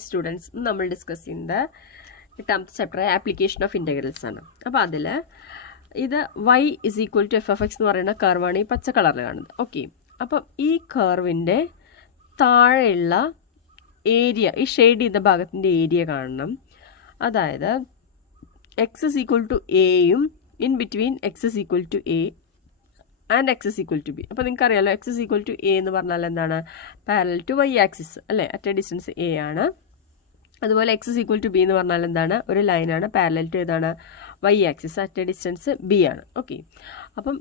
Students നമ്മൾ discuss ചെയ്യുന്നത് 8th chapter application of integrals ആണ്. അപ്പോൾ അതിൽ ഇത് y is equal to f(x) എന്ന് പറയുന്ന കർവാണ് ഈ പച്ച കളറിൽ കാണുന്നത്. ഓക്കെ, അപ്പം ഈ കർവിൻ്റെ താഴെയുള്ള ഏരിയ, ഈ ഷെയ്ഡ് ചെയ്ത ഭാഗത്തിൻ്റെ ഏരിയ കാണണം. അതായത് x ഇസ് ഈക്വൽ ടു എയും in between x is equal to A and x is equal to B. അപ്പോൾ നിങ്ങൾക്ക് അറിയാലോ x is equal to A എന്ന് പറഞ്ഞാൽ എന്താണ്? പാരലൽ ടു y ആക്സിസ് അല്ലേ, അറ്റ് എ ഡിസ്റ്റൻസ് എ ആണ്. അതുപോലെ x is equal to B എന്ന് പറഞ്ഞാൽ എന്താണ്? ഒരു ലൈനാണ് പാരലൽ ടു ഏതാണ്? y axis at a distance B ആണ്. ഓക്കെ, അപ്പം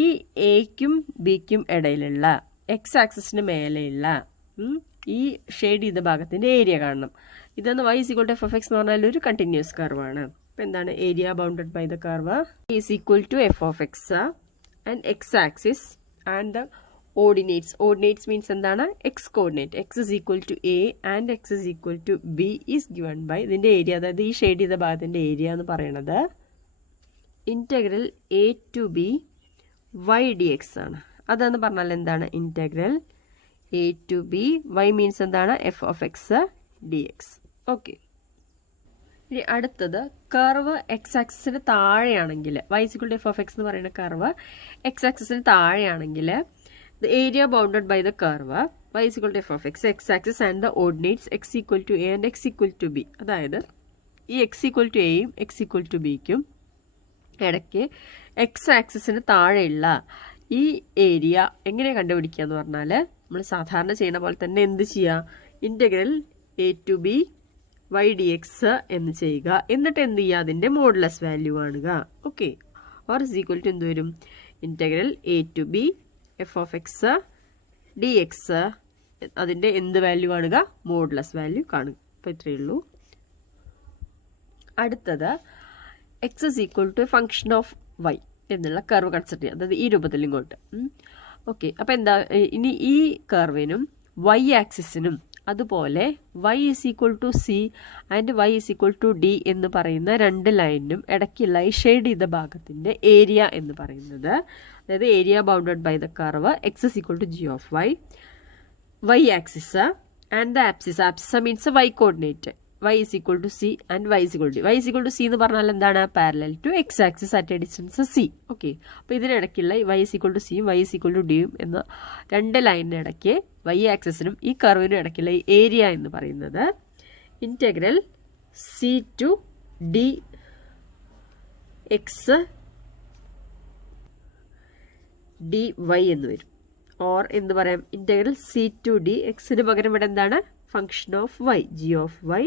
ഈ എക്കും ബിക്കും ഇടയിലുള്ള x ആക്സിസിന് മേലെയുള്ള ഈ ഷെയ്ഡ് ചെയ്ത ഭാഗത്തിൻ്റെ ഏരിയ കാണണം. ഇതെന്ന് y is equal to f(x) എന്ന് പറഞ്ഞാൽ ഒരു കണ്ടിന്യൂസ് കർവാണ്. അപ്പം എന്താണ്? Area bounded by the curve is equal to f(x) and x-axis and the ordinates. Ordinates means എന്താണ്? x coordinate. x is equal to a and x is equal to b is given by ഇതിൻ്റെ area, അതായത് ഈ shade ചെയ്ത ഭാഗത്തിൻ്റെ area എന്ന് പറയുന്നത് integral a to b y dx ആണ്. അതെന്ന് പറഞ്ഞാൽ എന്താണ്? Integral a to b y means എന്താണ്? f(x) dx. ഓക്കെ, ഇനി അടുത്തത് കർവ് എക്സ് ആക്സിസിന് താഴെയാണെങ്കിൽ y ഈക്വൽ ടു f(x) എന്ന് പറയുന്ന കർവ് എക്സ് ആക്സിസിന് താഴെയാണെങ്കിൽ the area bounded by the curve y equal to f(x) X axis and the ordinates x equal to A and x equal to B. അതായത് ഈ x equal to എയും x equal to ബിക്കും ഇടയ്ക്ക് X ആക്സിസിന് താഴെയുള്ള ഈ area എങ്ങനെ കണ്ടുപിടിക്കുക എന്ന് പറഞ്ഞാൽ നമ്മൾ സാധാരണ ചെയ്യുന്ന പോലെ തന്നെ എന്ത് ചെയ്യുക? Integral a to b y dx എന്ന് ചെയ്യുക. എന്നിട്ട് എന്ത് ചെയ്യുക? അതിൻ്റെ മോഡുലസ് വാല്യൂ കാണുക. Okay, or is equal to എന്ത് വരും? Integral a to b f(x) dx അതിൻ്റെ എന്ത് വാല്യൂ കാണുക? മോഡുലസ് വാല്യൂ കാണുക. അപ്പോൾ ഇത്രയേ ഉള്ളൂ. അടുത്തത് X is equal to function of y എന്നുള്ള കർവ് കൺസിഡർ ചെയ്യുക, അതായത് ഈ രൂപത്തിൽ ഇങ്ങോട്ട്. ഓക്കെ, അപ്പോൾ എന്താ? ഇനി ഈ കർവിനും y ആക്സിസിനും അതുപോലെ y is equal to C and y is equal to D എന്ന് പറയുന്ന രണ്ട് ലൈനിനും ഇടയ്ക്കുള്ള ഈ ഷെയ്ഡ് ചെയ്ത ഭാഗത്തിൻ്റെ ഏരിയ എന്ന് പറയുന്നത്, അതായത് area bounded by the curve X is equal to G of y axis and the abscissa means y coordinate y is equal to C and y is equal to y is equal to C എന്ന് പറഞ്ഞാൽ എന്താണ്? Parallel to X axis at a distance C. Okay, അപ്പോൾ ഇതിനിടയ്ക്കുള്ള y is equal to സിയും y is equal to ഡിയും എന്ന രണ്ട് ലൈനിനിടയ്ക്ക് y ആക്സിസിനും ഈ കർവിനും ഇടയ്ക്കുള്ള ഈ ഏരിയ എന്ന് പറയുന്നത് integral C to D X D Y എന്ന് വരും. ഓർ എന്ത് പറയാം? ഇൻറ്റഗ്രൽ സി ടു ഡി എക്സിന് പകരം ഇവിടെ എന്താണ്? Function of y g of y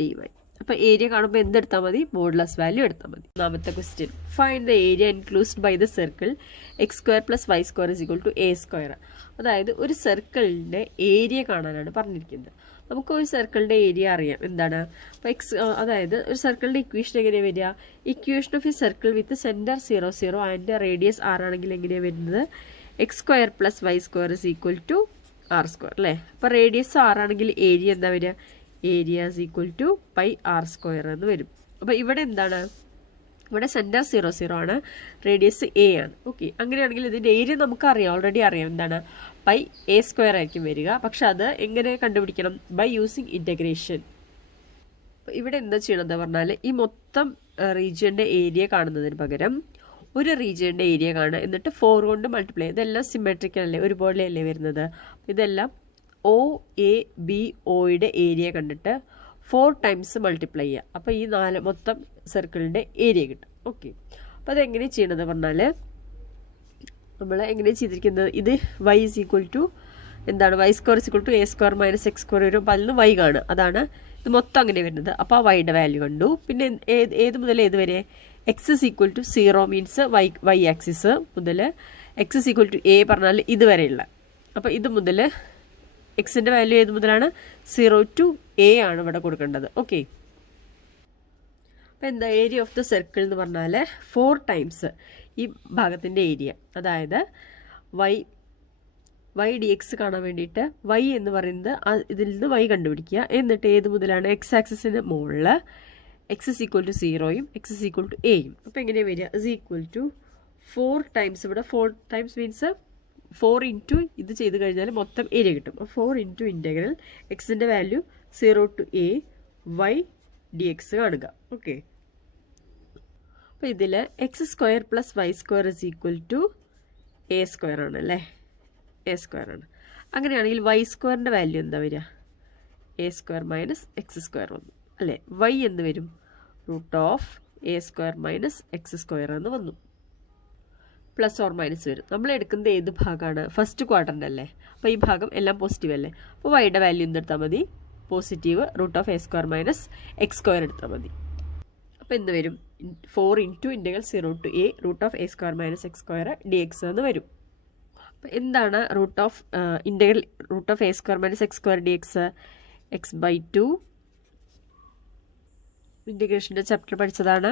d y. അപ്പോൾ ഏരിയ കാണുമ്പോൾ എന്തെടുത്താൽ മതി? മോഡുലസ് വാല്യൂ എടുത്താൽ മതി. ഒന്നാമത്തെ question, find the area enclosed by the circle x² + y² is equal to a². അതായത് ഒരു സർക്കിളിൻ്റെ ഏരിയ കാണാനാണ് പറഞ്ഞിരിക്കുന്നത്. നമുക്ക് ഒരു സർക്കിളിൻ്റെ ഏരിയ അറിയാം എന്താണ്? അപ്പോൾ അതായത് ഒരു സർക്കിളിൻ്റെ ഇക്വേഷൻ എങ്ങനെയാണ് വരിക? Equation of A circle with centre 0 0 and radius r ആണെങ്കിൽ എങ്ങനെയാണ് വരുന്നത്? x² + y² is equal to r² അല്ലേ. അപ്പോൾ റേഡിയസ് r ആണെങ്കിൽ ഏരിയ എന്താ വരിക? Area is equal to πr² എന്ന് വരും. അപ്പോൾ ഇവിടെ എന്താണ്? ഇവിടെ സെൻറ്റർ 0 0 ആണ്, റേഡിയസ് a ആണ്. ഓക്കെ, അങ്ങനെയാണെങ്കിൽ ഇതിൻ്റെ ഏരിയ നമുക്ക് അറിയാം, ഓൾറെഡി അറിയാം എന്താണ്? πa² ആയിരിക്കും വരിക. പക്ഷെ അത് എങ്ങനെ കണ്ടുപിടിക്കണം? By using integration. അപ്പോൾ ഇവിടെ എന്താ ചെയ്യണമെന്ന് പറഞ്ഞാൽ ഈ മൊത്തം റീജിയൻ്റെ ഏരിയ കാണുന്നതിന് പകരം ഒരു റീജിയൻ്റെ ഏരിയ കാണുക, എന്നിട്ട് 4 കൊണ്ട് മൾട്ടിപ്ലൈ. ഇതെല്ലാം സിമെട്രിക്കൽ അല്ലേ, ഒരുപോലെയല്ലേ വരുന്നത്? ഇതെല്ലാം ഒ എ ബി ഒയുടെ ഏരിയ കണ്ടിട്ട് 4 ടൈംസ് മൾട്ടിപ്ലൈ ചെയ്യുക. അപ്പോൾ ഈ മൊത്തം സർക്കിളിൻ്റെ ഏരിയ കിട്ടും. ഓക്കെ, അപ്പോൾ അതെങ്ങനെ ചെയ്യണമെന്ന് പറഞ്ഞാൽ നമ്മൾ എങ്ങനെ ചെയ്തിരിക്കുന്നത്? ഇത് y ഇസ് ഈക്വൽ ടു എന്താണ്? y² is equal to a² - x² വരും. അപ്പോൾ അതിൽ നിന്ന് y കാണുക, അതാണ് ഇത് മൊത്തം അങ്ങനെ വരുന്നത്. അപ്പോൾ ആ വൈയുടെ വാല്യൂ കണ്ടു. പിന്നെ ഏത് മുതൽ ഏത് വരെ? X is equal to 0 means y axis മുതൽ x is equal to a പറഞ്ഞാൽ ഇതുവരെയുള്ള. അപ്പോൾ ഇത് മുതൽ എക്സിൻ്റെ വാല്യൂ ഏത് മുതലാണ്? 0 to a ആണ് ഇവിടെ കൊടുക്കേണ്ടത്. ഓക്കെ, അപ്പോൾ എന്താ? ഏരിയ ഓഫ് ദ സർക്കിൾ എന്ന് പറഞ്ഞാൽ 4 ടൈംസ് ഈ ഭാഗത്തിൻ്റെ ഏരിയ, അതായത് y dx കാണാൻ വേണ്ടിയിട്ട് y എന്ന് പറയുന്നത് ഇതിൽ നിന്ന് y കണ്ടുപിടിക്കുക. എന്നിട്ട് ഏത് മുതലാണ്? എക്സ് ആക്സിസിന് മുകളിൽ എക്സ് ഇസ് ഈക്വൽ ടു 0യും എക്സ് ഇസ് ഈക്വൽ ടു എയും. അപ്പോൾ എങ്ങനെയാണ് വരിക? ഇസ് ഈക്വൽ ടു 4 ടൈംസ്, ഇവിടെ 4 ടൈംസ് മീൻസ് 4 ഇൻറ്റു ഇത് ചെയ്ത് കഴിഞ്ഞാൽ മൊത്തം ഏരിയ കിട്ടും. 4 ഇൻറ്റു ഇൻറ്റഗ്രൽ എക്സിൻ്റെ value 0 to a y dx കാണുക. ഓക്കെ, അപ്പോൾ ഇതിൽ x square plus y square is equal to a square ആണ് അല്ലേ, എ സ്ക്വയർ ആണ്. അങ്ങനെയാണെങ്കിൽ വൈ സ്ക്വയറിൻ്റെ വാല്യൂ എന്താ വരിക? A square minus x square വന്നു അല്ലേ. വൈ എന്ന് വരും root of a square minus x square എന്ന് വന്നു. പ്ലസ് ഓർ മൈനസ് വരും. നമ്മൾ എടുക്കുന്നത് ഏത് ഭാഗമാണ്? ഫസ്റ്റ് ക്വാഡ്രൻ്റ് അല്ലേ, അപ്പോൾ ഈ ഭാഗം എല്ലാം പോസിറ്റീവ് അല്ലേ. അപ്പോൾ വൈയുടെ വാല്യൂ എന്തെടുത്താൽ മതി? Positive root of a square minus x square എടുത്താൽ മതി. അപ്പോൾ എന്ത് വരും? 4 into integral 0 to a root of a square minus x square d x എന്ന് വരും. അപ്പോൾ എന്താണ് root of integral root of a square minus x square d x? x/2 ഇൻ്റഗ്രേഷൻ്റെ ചാപ്റ്റർ പഠിച്ചതാണ്.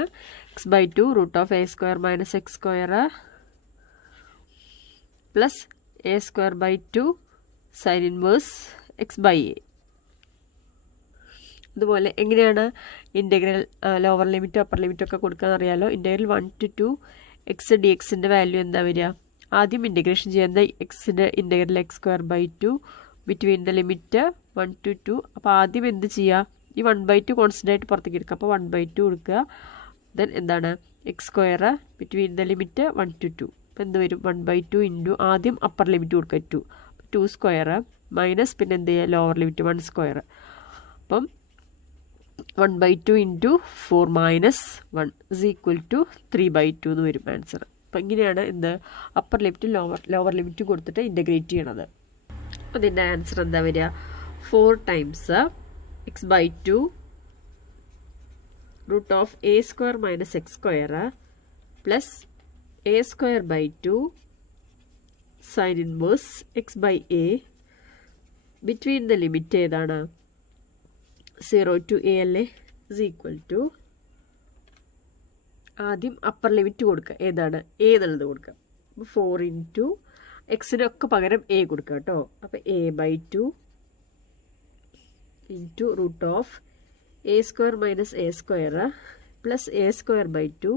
x/2 root of a square minus x square plus a square by 2 sine inverse x/a. അതുപോലെ എങ്ങനെയാണ് integral lower ലിമിറ്റും upper ലിമിറ്റും ഒക്കെ കൊടുക്കാമെന്ന് അറിയാലോ. Integral 1 to 2 x d എക്സിൻ്റെ വാല്യൂ എന്താ വരിക? ആദ്യം ഇൻ്റഗ്രേഷൻ ചെയ്യുന്ന എക്സിൻ്റെ integral x square by 2 between the limit 1 to 2. അപ്പോൾ ആദ്യം എന്ത് ചെയ്യുക? ഈ 1/2 കോൺസ്റ്റൻ്റ് ആയിട്ട് പുറത്തേക്ക് എടുക്കുക. അപ്പോൾ 1/2 എടുക്കുക. ദെൻ എന്താണ്? X square between the limit 1 to 2. അപ്പോൾ എന്ത് വരും? 1/2 ഇൻറ്റു ആദ്യം അപ്പർ ലിമിറ്റ് കൊടുക്കുക 2. 2 സ്ക്വയർ മൈനസ് പിന്നെ എന്ത് ചെയ്യുക? Lower limit 1 square. അപ്പം 1/2 into 4 minus 1 is equal to 3/2 എന്ന് വരും ആൻസർ. അപ്പം ഇങ്ങനെയാണ് എന്ത് അപ്പർ ലിമിറ്റും ലോവർ ലിമിറ്റും കൊടുത്തിട്ട് ഇൻ്റഗ്രേറ്റ് ചെയ്യണത്. അപ്പോൾ ഇതിൻ്റെ ആൻസർ എന്താ വരിക? 4 times x/2 root of a square minus x square plus a square by 2 sine inverse x/a between the limit ഏതാണ്? 0 to a അല്ലേ, ഇസ് ഈക്വൽ ടു ആദ്യം അപ്പർ ലിമിറ്റ് കൊടുക്കുക. ഏതാണ്? എ എന്നുള്ളത് കൊടുക്കുക. അപ്പോൾ 4 ഇൻറ്റു എക്സിനൊക്കെ പകരം എ കൊടുക്കുക കേട്ടോ. അപ്പോൾ a/2 into root of a square minus a square plus a square by 2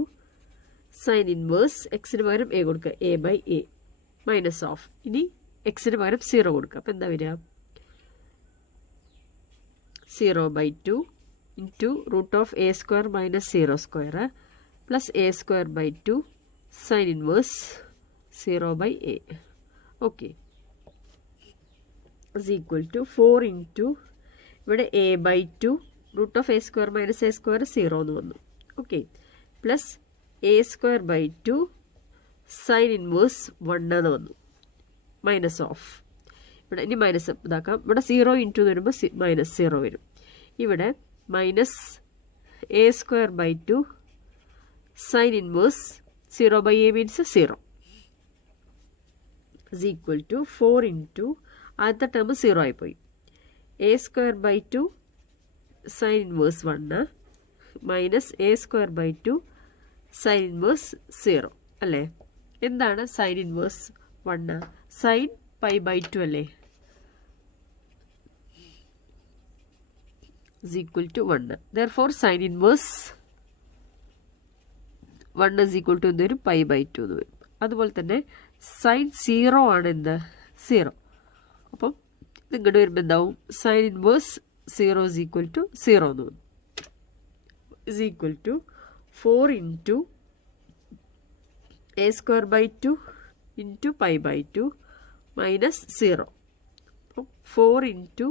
sine inverse എക്സിന് പകരം എ കൊടുക്കുക a/a മൈനസ് ഓഫ്. ഇനി എക്സിന് പകരം 0 കൊടുക്കുക. അപ്പോൾ എന്താ വരിക? 0/2 into root of a square minus 0 square plus a square by 2 sine inverse 0/a. Okay, is equal to 4 into ഇവിടെ a/2 root of a square minus a square 0 എന്ന് വന്നു. Okay, plus a square by 2 sine inverse 1 എന്ന് വന്നു minus of. ഇവിടെ ഇനി minus ഇതാക്കാം. ഇവിടെ 0 into എന്ന് വരുമ്പോൾ മൈനസ് 0 വരും. ഇവിടെ minus a square by 2 sine inverse 0/a means 0 is equal to 4 into ആദ്യത്തെ ടേം 0 ആയിപ്പോയി. A square by 2 sine inverse 1 minus a square by 2 sine inverse 0 അല്ലേ. എന്താണ് സൈൻ ഇൻവേഴ്സ് 1? സൈൻ π/2 അല്ലേ, is equal to 1. Therefore sin inverse 1 is equal to എന്തൊരു π/2 എന്ന് വരും. അതുപോലെ തന്നെ സൈൻ 0 ആണ് എന്ത്? 0. അപ്പം ഇങ്ങോട്ട് വരുമ്പോൾ എന്താവും? Sign inverse 0 is equal to 0 എന്ന് വരും. is equal to 4 into a square by 2 into π/2 minus 0. അപ്പം 4 into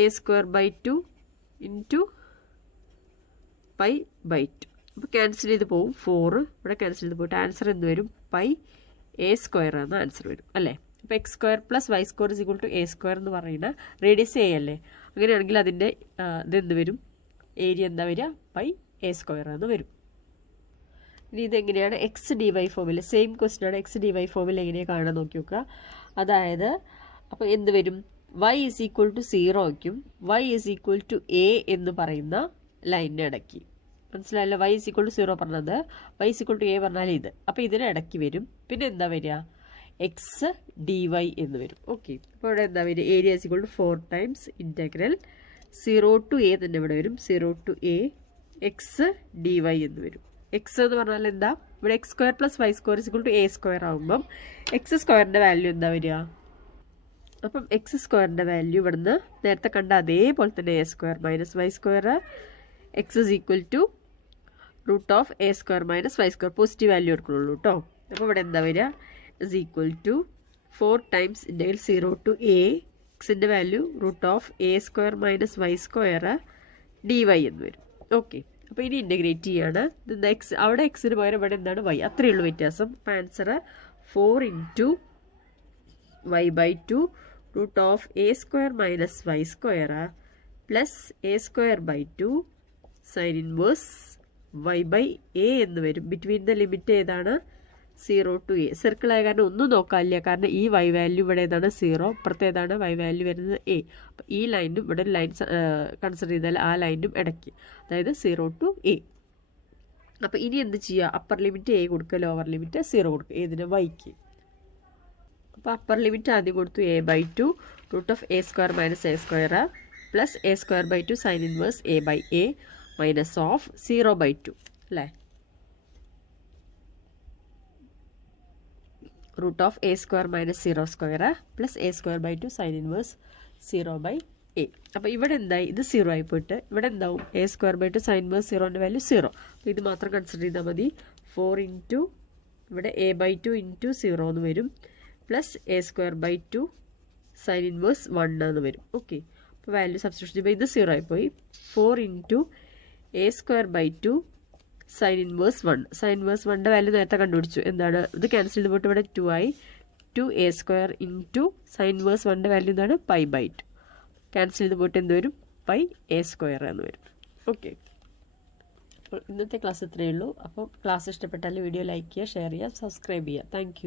a square by 2 into π/2. അപ്പോൾ ക്യാൻസൽ ചെയ്ത് പോവും. 4 ഇവിടെ ക്യാൻസൽ ചെയ്ത് പോയിട്ട് ആൻസർ എന്ത് വരും? πa² എന്ന ആൻസർ വരും അല്ലേ. അപ്പോൾ x square plus y square is equal to a square എന്ന് പറയുന്ന റേഡിയസ് എ അല്ലേ. അങ്ങനെയാണെങ്കിൽ അതിൻ്റെ ഇതെന്ത് വരും? ഏരിയ എന്താ വരിക? πa² എന്ന് വരും. ഇനി ഇതെങ്ങനെയാണ് എക്സ് ഡി വൈ ഫോമിൽ? സെയിം ക്വസ്റ്റ്യൻ ആണ്. എക്സ് ഡി വൈ ഫോമിൽ എങ്ങനെയാണ് കാണാൻ നോക്കി നോക്കുക. അതായത് അപ്പോൾ എന്ത് വരും? y ഈസ് ഈക്വൽ ടു 0യ്ക്കും y is equal to a എന്ന് പറയുന്ന ലൈനിൻ്റെ ഇടയ്ക്ക്. മനസ്സിലായല്ലോ? y ഈസ് ഈക്വൽ ടു 0 പറഞ്ഞത്, y is equal to a പറഞ്ഞാൽ ഇത്. അപ്പോൾ ഇതിന് ഇടയ്ക്ക് വരും. പിന്നെ എന്താ വരിക? എക്സ് ഡി വൈ എന്ന് വരും. ഓക്കെ, അപ്പോൾ ഇവിടെ എന്താ വരിക? Area is equal to 4 times integral 0 to a തന്നെ ഇവിടെ വരും. 0 to a x D Y എന്ന് വരും. എക്സ് എന്ന് പറഞ്ഞാൽ എന്താ? ഇവിടെ x square plus y square is equal to a square ആകുമ്പം എക്സ് സ്ക്വയറിൻ്റെ വാല്യൂ എന്താ വരിക? അപ്പം എക്സ് സ്ക്വയറിൻ്റെ വാല്യൂ ഇവിടുന്ന് നേരത്തെ കണ്ട അതേപോലെ തന്നെ a square minus y square x is equal to root of a square minus y square positive value എടുക്കുള്ളൂ കേട്ടോ. അപ്പോൾ ഇവിടെ എന്താ വരിക is equal to 4 times integral 0 to a എക്സിൻ്റെ value root of a square minus y square d Y എന്ന് വരും. Okay, അപ്പോൾ ഇനി ഇൻ്റഗ്രേറ്റ് ചെയ്യാണ്. എക്സ് അവിടെ എക്സിന് പകരം ഇവിടെ എന്താണ് വൈ, അത്രയേ ഉള്ളൂ വ്യത്യാസം. അപ്പോൾ answer 4 into y by 2 root of a square minus y square plus a square by 2 sine inverse y by a എന്ന് വരും. ബിറ്റ്വീൻ ദ ലിമിറ്റ് ഏതാണ് 0 ടു എ. സർക്കിളായ കാരണം ഒന്നും നോക്കാനില്ല, കാരണം ഈ വൈ വാല്യൂ ഇവിടെ ഏതാണ് 0, അപ്പുറത്ത് ഏതാണ് വൈ വാല്യൂ വരുന്നത് എ. അപ്പോൾ ഈ ലൈനും ഇവിടെ ഒരു ലൈൻ കൺസിഡർ ചെയ്താൽ ആ ലൈനും ഇടയ്ക്ക്, അതായത് 0 ടു എ. അപ്പോൾ ഇനി എന്ത് ചെയ്യുക, അപ്പർ ലിമിറ്റ് എ കൊടുക്കുക, ലോവർ ലിമിറ്റ് 0 കൊടുക്കുക, ഏതിന് വൈക്ക്. അപ്പോൾ അപ്പർ ലിമിറ്റ് ആദ്യം കൊടുത്തു a by 2 root of a square minus a square plus a square by 2 sine inverse a by a minus of 0 by 2 അല്ലേ, root of a square minus 0 square plus a square by 2 sine inverse 0 by a. അപ്പോൾ ഇവിടെ എന്തായി, ഇത് 0 ആയി പോയിട്ട് ഇവിടെ എന്താവും a square by 2 sine inverse 0ൻ്റെ വാല്യൂ 0. അപ്പോൾ ഇത് മാത്രം കൺസിഡർ ചെയ്താൽ മതി. 4 ഇൻറ്റു ഇവിടെ എ ബൈ 2 ഇൻറ്റു 0 എന്ന് വരും plus a square by 2 sine inverse 1 എന്ന് വരും. ഓക്കെ, അപ്പോൾ വാല്യൂ സബ്സ്റ്റിറ്റ്യൂട്ട് ചെയ്യുമ്പോൾ ഇത് 0 ആയിപ്പോയി. 4 into a square by 2 sine inverse 1. Sine inverse 1ൻ്റെ വാല്യൂ നേരത്തെ കണ്ടുപിടിച്ചു, എന്താണ് ഇത് ക്യാൻസൽ ചെയ്ത് പോയിട്ട് ഇവിടെ 2 ആയി. 2 a square into sine inverse 1ൻ്റെ വാല്യൂ എന്താണ് പൈ ബൈ 2. ക്യാൻസൽ ചെയ്ത് പോയിട്ട് എന്ത് വരും പൈ എ സ്ക്വയർ എന്ന് വരും. ഓക്കെ, അപ്പോൾ ഇന്നത്തെ ക്ലാസ് ഇത്രയേ ഉള്ളൂ. അപ്പോൾ ക്ലാസ് ഇഷ്ടപ്പെട്ടാൽ വീഡിയോ ലൈക്ക് ചെയ്യുക, ഷെയർ ചെയ്യുക, സബ്സ്ക്രൈബ് ചെയ്യുക. താങ്ക്